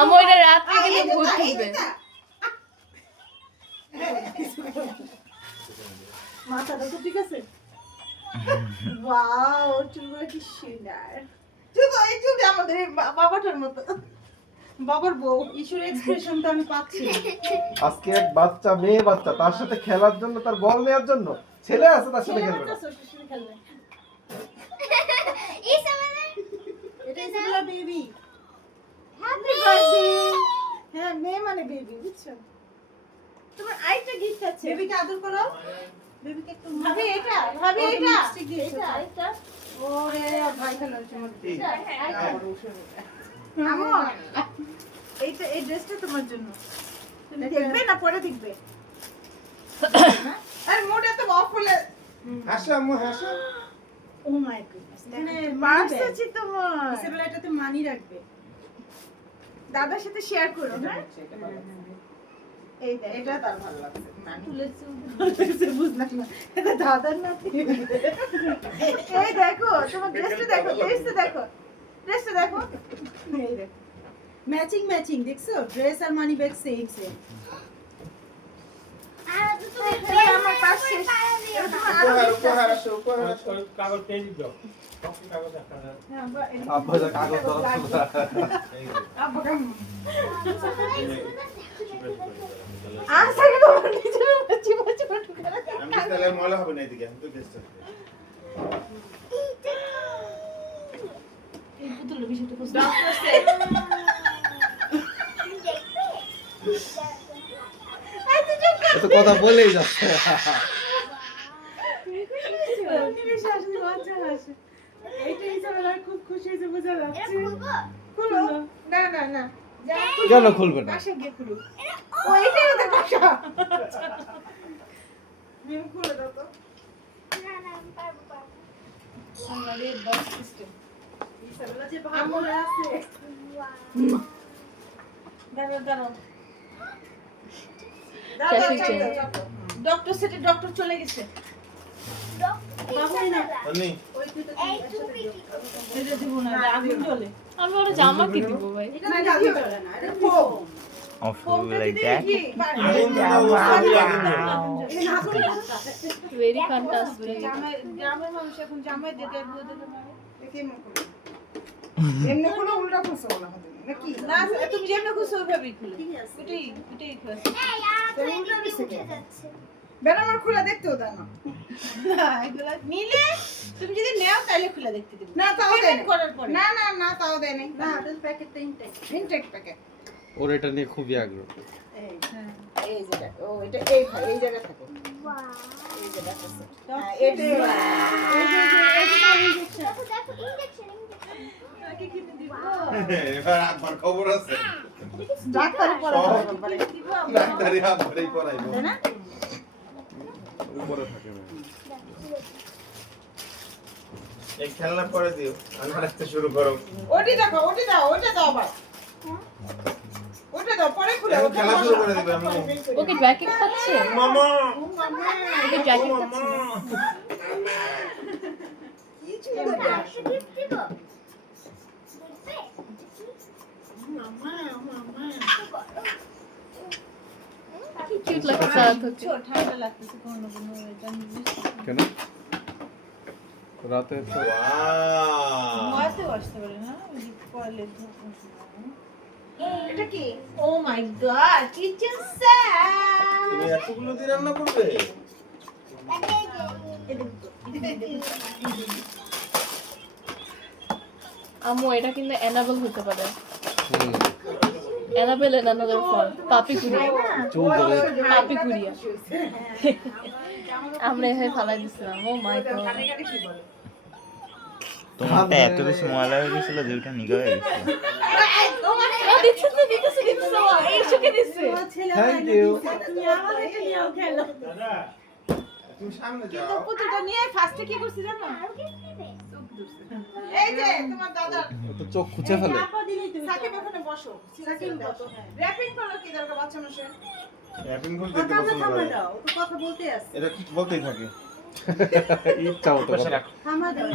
আমরা রাতে কিন্তু ভূত উঠবে। মাথাটা তো ঠিক আছে। ওয়াও, চুলগুলো কি সুন্দর। চুল এই চুলটা আমাদের বাবাটার মতো। বাবার বউ ঈশ্বরের এক্সপ্রেশন তো আমি পাচ্ছি। আজকে এক বাচ্চা মেয়ে বাচ্চা তার সাথে খেলার জন্য, তার বল নেওয়ার জন্য ছেলে আছে তার সাথে খেলবে না। এটা ইসাবেলা বেবি। Happy birthday. হ্যাঁ, মেয়ে মানে বেবি, বুঝছো? তোমার আইটা গিফট আছে। বেবিকে আদর করো। বেবিকে একটু ভাবি এটা, ভাবি এটা। এটা। ওরে ভাই খেলো তোমার। আমো, এইটা এই ড্রেসটা তোমার জন্য। তুমি দেখবে না পরে দেখবে? আরে মোটা তো অফ হলে। হাসো আম্মু হাসো। ও মাই গডনেস। এখানে পার্স আছে তোমার। ইসাবেলা এটাতে মানি রাখবে। দাদার সাথে শেয়ার করো, হ্যাঁ? এই দেখ, এটা তার ভালো লাগছে। মানি তুলেছে বুঝলাম না। এটা দাদার না। এই দেখো, তোমার ড্রেসটা দেখো, ড্রেসটা দেখো। ড্রেসটা দেখো। এই দেখো। ম্যাচিং ম্যাচিং দেখছো? ড্রেস আর মানি ব্যাগ সেম সেম। আর তো তুমি আমার পাশ শেষ। উপহার আসো, উপহার আসো। কাগজ পেয়ে দিও। কপি কাগজ একটা। আব্বা যা কাগজ ধরো। আব্বা কাম। আসাকে বাবা নিচে চিপা ঢুকে রাখা। আমি তাহলে ময়লা হবে না এদিকে, আমি তো বেস্ট আছে। এই পুতুলের বিষয়টা বুঝতে ডক্টর সে এত কথা বলেই যাচ্ছে। এইটা হিসাবে খুব খুশি হয়েছে, বোঝা যাচ্ছে। খুলো না না না, কেন খুলবে না? পাশে গিয়ে খুলো। ও এইটাই ওদের বাসা। তুমি খুলে দাও তো। না না আমি পারবো। আমাদের বক্স সিস্টেম হিসাবে যে ভালো আছে। দাঁড়াও দাঁড়াও। ডক্টর সেটে ডক্টর চলে গেছে। বাবুই না অনি ওই দুটো এই তুমি কি এটা দিব না, আগুন জ্বলে। আমি ওরা জামা কি দিব ভাই? এটা না আগুন জ্বলে না, এটা foam. Oh, like that. Very fantastic. গ্রামের মানুষ এখন জামাই দিতে দিতে মারে। দেখে মন করে। এমনি কোনো উল্টা খুঁজছো না হবে নাকি? না তুমি যেমন খুঁজছো ওইভাবেই খুলো। ঠিক আছে। এটাই খুঁজছো। এই আর উল্টা দিছে উঠে কেন? যাচ্ছে। বেনামার খুলে দেখতেও দাও না। না এগুলা নিলে তুমি যদি নাও তাহলে খুলে দেখতে দিবে। না তাও দেন করার পরে। না না না তাও দেয় নাই। না ওটা প্যাকেটটা ইনটেক প্যাকেট। ওর এটা নিয়ে খুবই আগ্রহ। এই হ্যাঁ এই জায়গা ও এটা এই জায়গা থাকে। ওয়াও। এই জায়গা আছে। হ্যাঁ এটা এই ইনজেকশন। দেখো দেখো ইনজেকশন। কি কিনে দিব? এবার একবার খবর আছে। ডাক্তার পরে দিব। ডাক্তারি আমরাই পড়াইবো। তাই না? উপরে থাকে না। এই খেলনা পরে দিও, আমি রাখতে শুরু করো। ওটি দেখো, ওটি দাও, ওটা দাও আবার। ওটা দাও পরে খুলে এখন খেলা শুরু করে দিবে আমি। ওকে জ্যাকেট খাচ্ছে? মামা ওকে জ্যাকেট খাচ্ছে? কি চুল দাও? আরেকটা গিফট দিব। দেখবে? মামা মামা কি কিউট লাগছে আর তোকে। ঠান্ডা লাগতেছে কোনো এটা কেন? রাতে তো ওয়াও। ময়াতে আসতে পারে না ওই পরে এটা কি? ও মাই গড, কিচেন তুমি সেট। এতগুলো দিয়ে রান্না করবে? আম্মু এটা কিন্তু এনাবেল হতে পারে। এনাবেল এন্ড অ্যানাদার ফল। পাপি কুড়িয়া। চুল ধরে পাপি কুড়িয়া। আমরা এভাবে ফালাই দিছিলাম। ও মাই গড। তোমারটা এত বেশি ময়লা হয়ে গেছিল যে ওটা নিগা হয়ে গেছে। ও দিচ্ছে এই শুকে দিচ্ছে। Thank you. তুমি আমার এটা নিয়েও খেলো। দাদা তুমি সামনে কিন্তু যাও। পুতুটা নিয়ে ফার্স্টে কি করছিস জানো? আরো গিফট নেবে। এই যে তোমার দাদা তো চোখ খুঁজে ফেলে। সাকিব ওখানে বসো। সাকিব বসো। র‍্যাপিং করো কি দরকার বাচ্চা মানুষের? র‍্যাপিং করতে তো পছন্দ করে। ও তো কথা বলতে আছে। এটা বলতেই থাকে। ইচ্ছা মতো পাশে কথা। রাখো। থামা দাও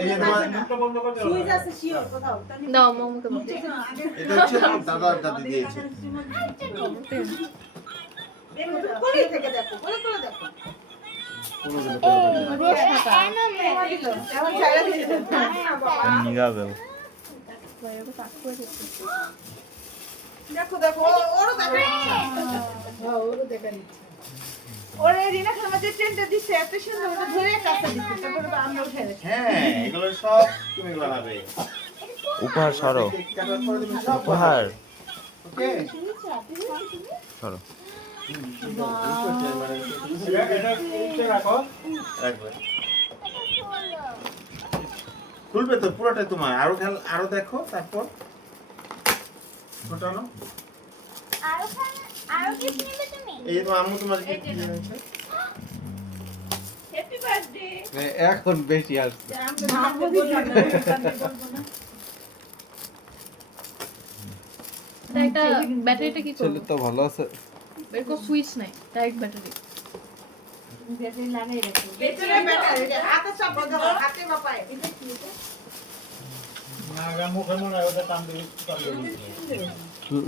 এই যে তোমার মুখটা বন্ধ করে দাও। সুইচ আছে শিওর কোথাও তাহলে দাও মামাকে বলতে। এটা হচ্ছে আমার দাদা দাদি দিয়েছে। দেখো কোলে থেকে দেখো কোলে কোলে দেখো এখন ছাইরা দিতে নিগাবে ও। দেখো দেখো ওরও দেখা ওরে রিনা খালা যে ট্রেনটা দিছে এত সুন্দর ওটা ধরে কাছে দিছে তারপরে তো আমরা উঠে গেছি হ্যাঁ এগুলো সব তুমি বানাবে। উপহার সরো, ক্যাটার করে দিবি সব উপহার ওকে সরো। এটা নিচে রাখো। একবার খুলবে তো পুরোটাই তোমার। আরো আরো দেখো তারপর ফোটানো। আরো কিছু নেবে তুমি? এই তো আম্মু তোমার গিফট দিয়েছে। হ্যাপি বার্থডে এখন বেশি আসছে। এটা ব্যাটারিটা কি ছেলে করব? তো ভালো আছে। এর কোনো সুইচ নাই, ডাইরেক্ট ব্যাটারি। ভেতরে ব্যাটারি হাতে চাপ দাও হাতে বাপায় না, গা মুখে মনে হয় ওটা টান দিবি, টান দিবি।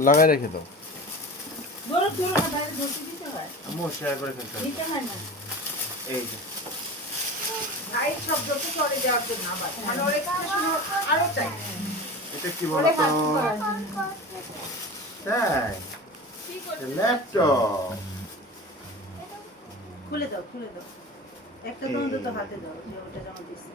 লাগাই রেখে দাও। ধরো ধরো না বাইরে ধরতে দিতে হয় আম্মু শেয়ার করে ফেলতে হবে। দিতে হয় না এই যে ভাই শব্দকে চলে যাওয়ার জন্য আবার মানে ওরে কাছে শুনো আরো চাই এটা কি বলো তো? তাই ল্যাপটপ। খুলে দাও একটা তো অন্তত হাতে দাও যে ওটা জমা দিছে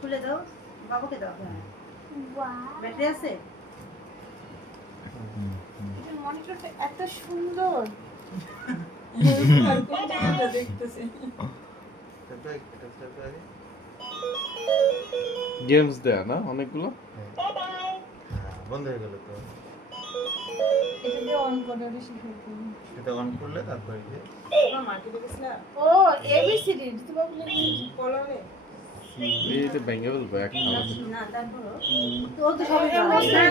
খুলে দাও বাবাকে দাও ব্যাটারি আছে মনিটরটা এত সুন্দর দেখতেছে গেমস দেয়া না অনেকগুলো। বন্ধ হয়ে গেল তো। এটা দিয়ে অন করে শিখে এটা অন করলে তারপরে যে মার্কেটে গেছিলা ও এবিসিডি তুমি বললে এইটা ভেঙে ফেলবো এখন আবার। না তারপরও তো তো সবই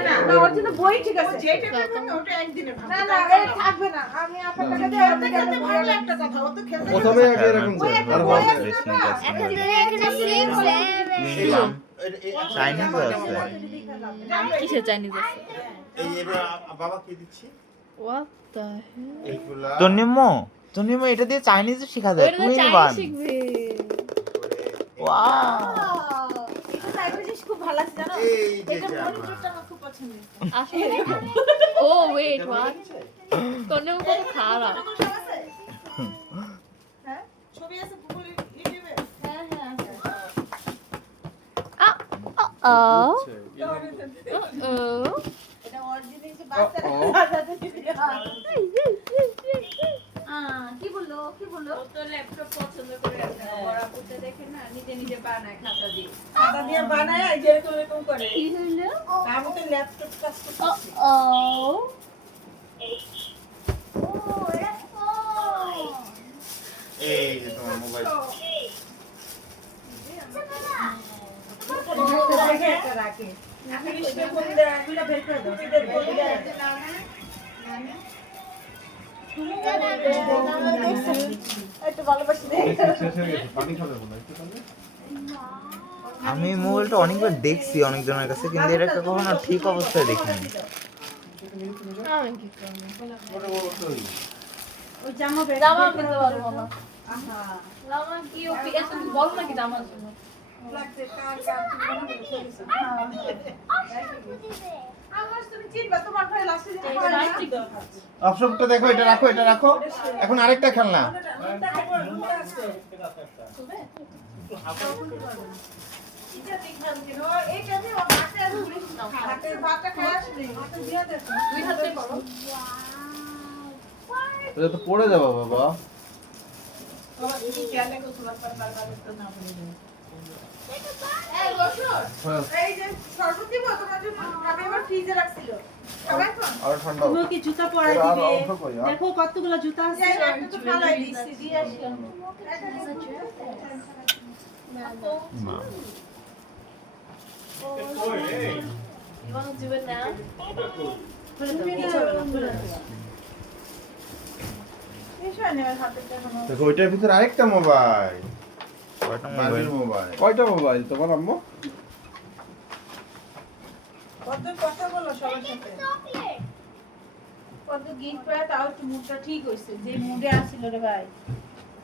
না ওর জন্য বই ঠিক আছে যেটা থাকবে ওটা একদিনে না না এটা থাকবে না আমি আপনার টাকা দিয়ে ওটা খেলতে ভালো একটা কথা ও তো খেলতে প্রথমে আগে এরকম ছিল তারপর এখন তুমি এখানে 6 চাইনিজ আছে। কিসের চাইনিজ আছে? এই এবার বাবা কি দিচ্ছি What the hell? এইগুলা তন্নিমো এটা দিয়ে চাইনিজ শেখা যায়। ওটা তো তুই চাইনিজ বান। শিখবে। ওয়াও। এটা সাইকেল খুব ভালো আছে জানো এই যে এটা জামা। মনিটরটা আমার খুব পছন্দ আসলে ও ওয়েট হোয়াট? তোনে কত খারাপ। হ্যাঁ ছবি আছে গুগল ইউটিউবে হ্যাঁ হ্যাঁ Oh. এটা অরিজিনাল যে বাচ্চারা কি বললো তো ল্যাপটপ পছন্দ করে আছে বড় করতে দেখে না নিজে নিজে বানায় খাতা দিয়ে খাতা দিয়ে বানায় এই যে এরকম করে কি হইলো? আমি তো ল্যাপটপ কাজ করতেছি Oh. এই যে তোমার মোবাইল। রাখে আপনি নিশ্চয় ফোন দেয় এগুলো বের করে দাও সিধা ফোন দেয় একটু ভালোবাসি পানি খাবে মনে হয় একটু খাবে? আমি মোবাইলটা অনেকবার দেখছি অনেক জনের কাছে, কিন্তু এটা কখনো ঠিক অবস্থায় দেখিনি। আমি কি করব? ওটা ওই ওই জামা বের জামা কিনতে পারবো না। আহা জামা কি ও কি এত বড় নাকি জামার জন্য? লাগছে কার কার আমার তুমি চিনবা তোমার ভাই লাস্টে যে প্লাস্টিক অপশনটা দেখো, এটা রাখো। এখন আরেকটা খেলনা। এটা দেখলাম কেন এইটা দিয়ে ও হাতে আর ঘুরে হাতে ভাতটা খায় আসলে হাতে দিয়ে দে দুই হাতে করো। এটা তো পড়ে যাবে বাবা। বাবা তুমি খেয়াল রেখো তোমার বারবার তো না পড়ে যায় এই বসো এই যে শরবত দিব তোমার জন্য আমি আবার ফ্রিজে রাখছিল সবাই কোন আর ঠান্ডা তুমি কি জুতা পরাই আর দিবে অল্প করি, আর। দেখো কতগুলো জুতা আছে একটা তো ফালাই দিছি দিয়ে আসি You want to do it now? দেখো ওইটার ভিতরে আরেকটা মোবাইল। কয়টা বার্বির মোবাইল? মোবাইল। কয়টা মোবাইল তোমার আম্মু? কথা বলো সবার সাথে। চকলেট কত গিফট পায় তাও একটু মুডটা ঠিক হইছে, যে মুডে আসিল রে ভাই।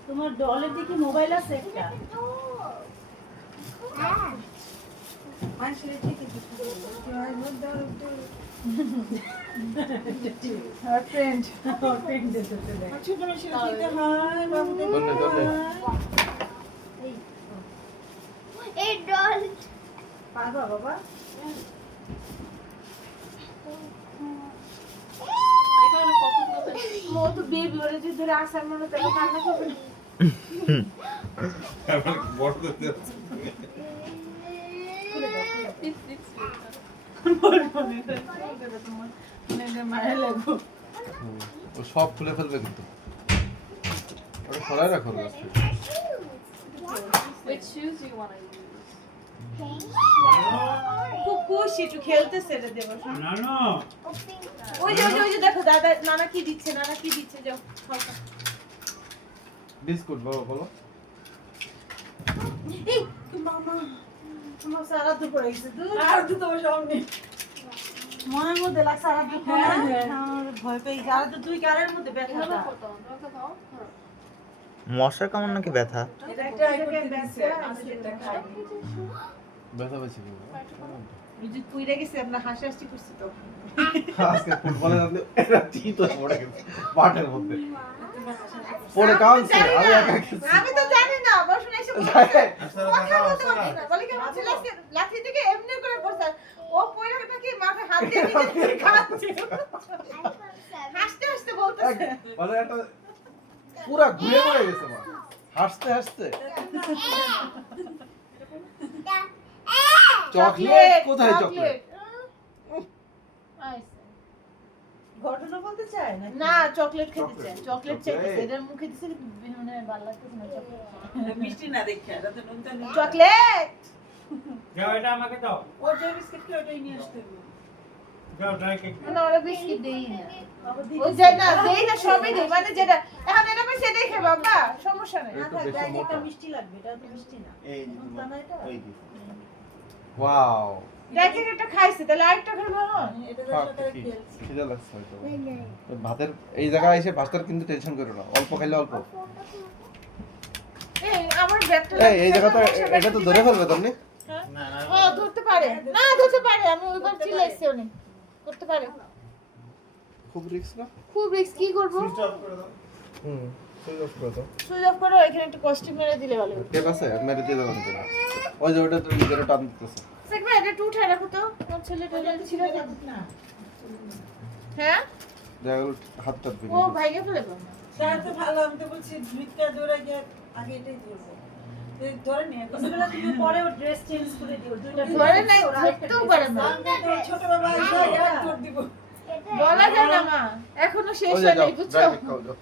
তোমার ডলের দিকে মোবাইল আছে একটা? আসলে ঠিক আছে। আর ফ্রেন্ড ছোট মেশিন দিতে হয় বাবুদের ধন্যবাদ, ধন্যবাদ। এই ডল পারবা বাবা? এখানে কতগুলো মো তো বেবি ওরে যদি ধরে আসার মনে তাহলে কান্না করবে না। বড় করতে মায়া লাগবো। ও সব খুলে ফেলবে কিন্তু। ওটা খোলাই রাখো না। Which shoes do you want to use? খুব খুশি, একটু খেলতেছে এটা দেবো। না না ওই যে ওই যে দেখো দাদা নানা কি দিচ্ছে, নানা কি দিচ্ছে যাও খাও। বিস্কুট বাবা বলো। এই মামা আমার সারা দুপুর হইছে দুধ আর দুধ তোমার সামনে মনের মধ্যে লাগছে আর দুধ আমার ভয় পেয়ে যারা তো দুই গালের মধ্যে ব্যথাটা মশার কামড় নাকি ব্যথা? এটা একটা ব্যথা আছে এটা খাই ব্যথা পেয়েছি এই যে পুইরা গেছে আপনার হাসি করছে তো আজকে ফুটবলে না এটা চিত পড়ে গেছে মাঠের মধ্যে পড়ে কাঁদছে। আমি একা গেছি। আমি তো জানি না বসুন এসে কথা বলতে পারছি না বলি কেমন ছিল লাঠি থেকে এমনি করে পড়ছে ও পয়লাটা কি মাথায় হাত দিয়ে দিকে খাচ্ছে হাসতে হাসতে বলতেছে মানে একটা পুরা ঘুরে পড়ে গেছে মা হাসতে হাসতে। চকলেট কোথায় চকলেট? ঘটনা বলতে চায় না না চকলেট খেতে চায় চকলেট চাইতেছে এটার মুখে দিছে মানে ভালো লাগতেছে না চকলেট মিষ্টি না দেখে এটা তো নুনটা নেই চকলেট যাও এটা আমাকে দাও ও যে বিস্কিট কে ওটাই নিয়ে আসতে হবে যাও ড্রাই কেক না ওরা বিস্কিট দেই না ও যে না দেই না সবই দেই মানে যেটা এখন এটা আমি সেটাই খাই বাবা সমস্যা নেই একটু বেশি মোটা। মিষ্টি লাগবে এটা তো মিষ্টি না এই নুনটা না এটা ওয়াও দেখে এটা খাইছে তাহলে আরেকটা খাবে হ্যাঁ এটা খিদে লাগছে হয়তো। তো ভাতের এই জায়গায় এসে ভাতটার কিন্তু টেনশন করো না, অল্প খাইলে অল্প। এই আমার ব্যাগটা এই জায়গাটা এটা তো ধরে ফেলবে তুমি। না না ও ধরতে পারে না ধরতে পারে আমি ওইবার চিল্লাইছি অনেক করতে পারে খুব রিস্ক না? খুব রিস্ক কি করব সুইচ অফ করে দাও। সুইচ অফ করে দাও। সুইচ অফ করো এখানে একটু কস্টিং মেরে দিলে ভালো হবে টেপ আছে মেরে দিয়ে দাও না। ওই যে ওটা তো নিজের টান দিতেছে। দেখবে এটা একটু উঠে রাখো তো আমার ছেলেটা এটা ছিল না হ্যাঁ দেখা গেল হাতটা ও ভেঙে গেছে। ভাইকে ফেলে দাও তাহলে ভালো আমি তো বলছি দুইটা দৌড়ে গিয়ে আগে এটাই ধরবো ধরে নিয়ে কোনবেলা তুমি পরে ও ড্রেস চেঞ্জ করে দিও দুইটা ধরে নাই ধরতেও পারে না ছোট বাবা এসে এক ধর দিব বলা যায় না মা এখনো শেষ ওই যে হয় যাও, নাই বুঝছো ড্রাইভ খাও যাও।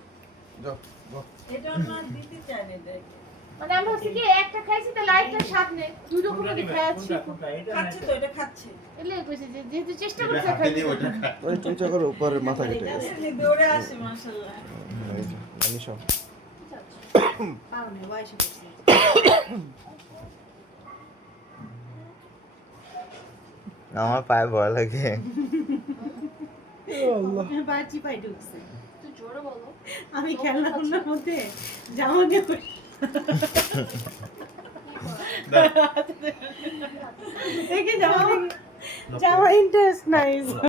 যাও, যাও। এটা না দিতে চাই না দেখ মানে আমরা হচ্ছে কি একটা খাইছি তাহলে আরেকটার স্বাদ নেই দুই রকমের খাইছি কোনটা এটা খাচ্ছে তো এটা খাচ্ছে এলে কইছে যে যেহেতু চেষ্টা করছে খাইতে ওই চুইচা করে উপরে মাথা কেটে গেছে। দৌড়ে আসে মাশাআল্লাহ এই যে, আমি সব। পাও না ওয়াইশে করছে আমার পায়ে ভয় লাগে। বাচ্চি পাই ঢুকছে তুই জোরে বলো আমি খেলনার মধ্যে জামা দিয়ে দেখে জামা জামা ইন্টারেস্ট নাইস